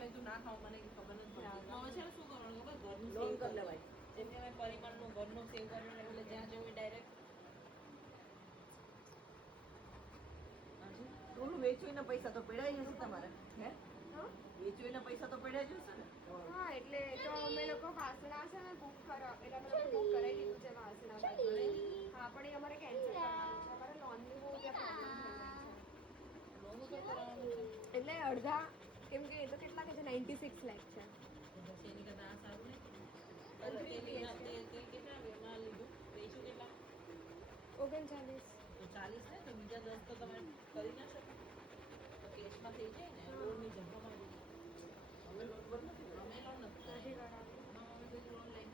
ભાઈ તું ના ખાવ મને ખબર નથી પડતી. હવે છે ને શું કરવાનું ખબર? ઘરનું લોન save કરી લેવાય. જેમ કે મેં પરિમાણનું ઘરનું સેવ કરીને એટલે જ્યાં જવું ડાયરેક્ટ થોડું વેચવીને પૈસા તો પડાઈ જશે તમારે. હે વેચવીને પૈસા તો પડાઈ જશે ને. હા એટલે તો અમે લોકો વાસણા છે ને બુક કરો એટલે અમે લોકો બુક કરાવી દીધું છે વાસણા બધું. હા પણ એ અમારે કેન્સલ કરવાનું છે. અમારે લોનની બહુ ત્યાં લોન ઉપર કરાવવાનું છે. એટલે અડધા કેમ કે એ તો કેટલા કે છે 96 લાખ છે. તો પછી એની કરતાં આ સારું નહીં. તે કેટલા વેમાં લીધું? વેચ્યું કેટલા? 39. તો 40 ને તો બીજા 10 તો તમે કરી ના શકો. તો કેશમાં થઈ જાય ને લોનની જગ્યામાં. અમે લોન બંધ નથી. અમે લોન નથી નથી કરાવી. કરાવી. અમે કોઈ લોન લઈને